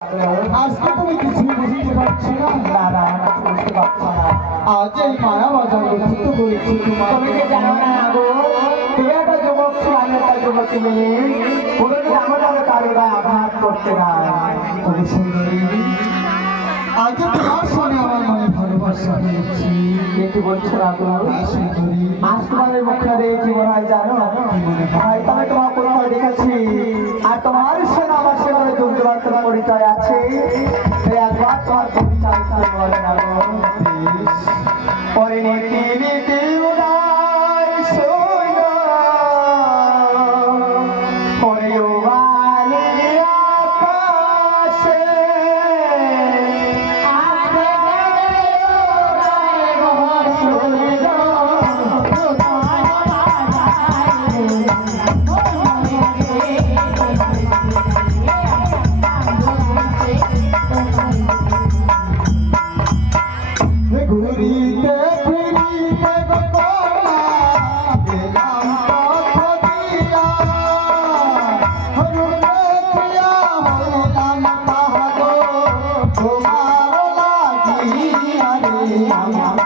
আজকে তুমি কিছুই বুঝতে পারছো না। দাদা আমার বুঝতে পারছো না। আজ এই মায়া বাজার গঠিত করেছি তোমার। তুমি কি জানো না গো, তুমি একটা যুবক ছিল, আমি একটা যুবতী মেয়ে, কোনোদিন আমাদের কারো গায়ে আঘাত করতে নাই। তবে সুন্দরী, আজ তোমার সঙ্গে আমার মনে ভালোবাসা হয়েছে। কি বলছো না গো? সুন্দরী, আজ তোমাদের মুখটা দেখে কি মনে হয় জানো? ভাই তবে তোমার কোথাও দেখেছি, আর তোমার সঙ্গে আমার সেভাবে যুদ্ধবাদ তোমার পরিচয় আছে। একবার তোমার পরিচয় বলে না গো। পরে নীতি নীতি উদার সৈন্য পরে উবালি আকাশে আসবে ঘুরিতে ফিরিতে গোপনা গেলাম পথ দিয়া, হরুতে দিয়া হইলাম পাহাড় তোমার লাগিয়া রে আমার।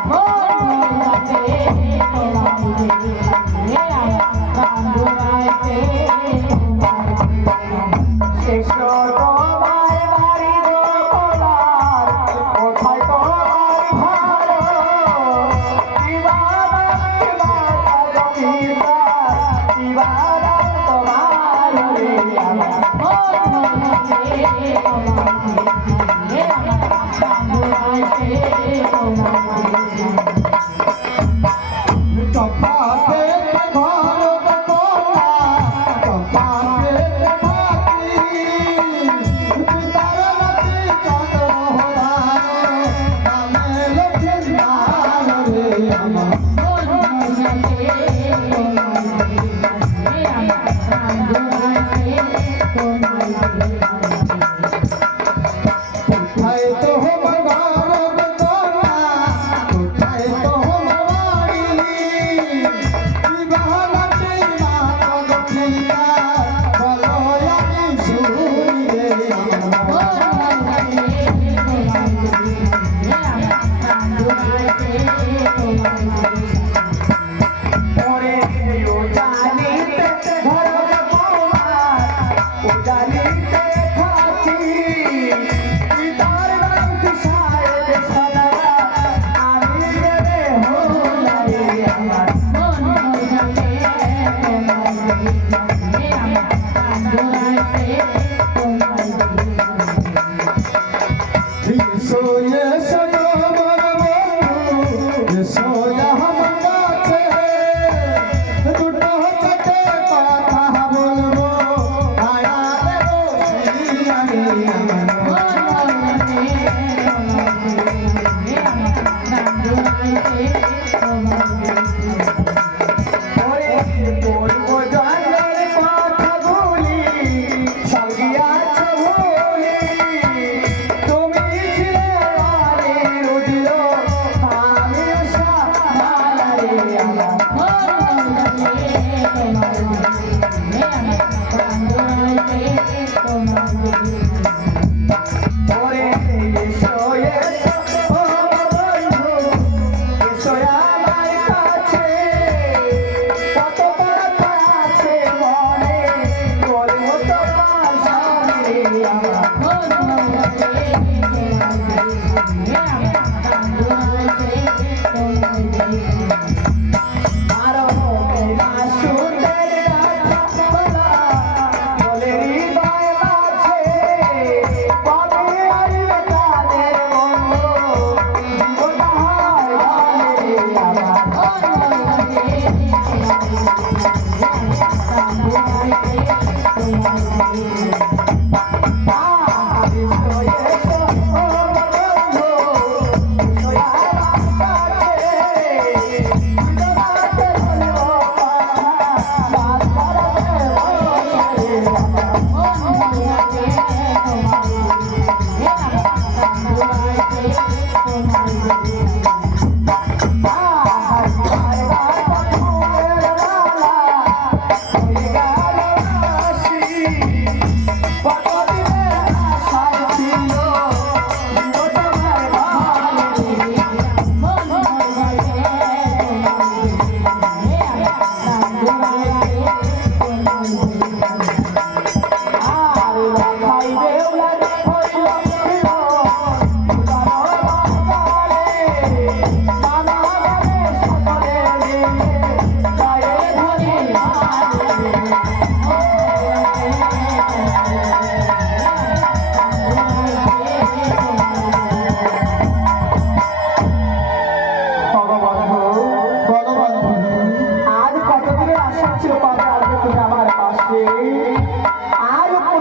I'm